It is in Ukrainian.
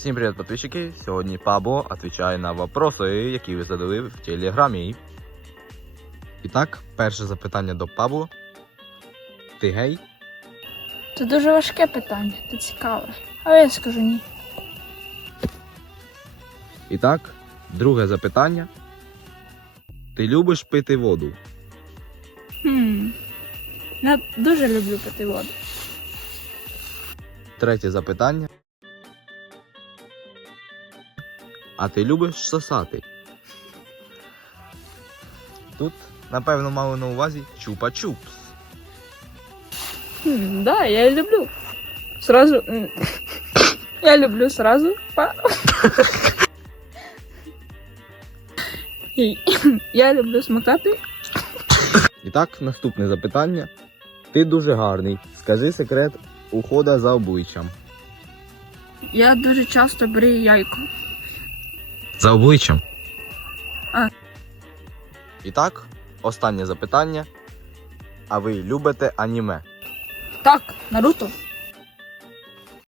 Всім привіт, підписчики! Сьогодні Пабло відповідає на вопроси, які ви задали в телеграмі. І так, перше запитання до Пабло. Ти гей? Це дуже важке питання, це цікаве. Але я скажу ні. І так, друге запитання. Ти любиш пити воду? Хм. Я дуже люблю пити воду. Третє запитання. А ти любиш сосати? Тут, напевно, мали на увазі чупа-чупс. Хм, да, я люблю. Сразу. м, Я люблю сразу Я люблю смакати. І так, наступне запитання. Ти дуже гарний. Скажи секрет ухода за обличчям. Я дуже часто брию яйко. За обличчям. А. І так, останнє запитання. А ви любите аніме? Так, Наруто.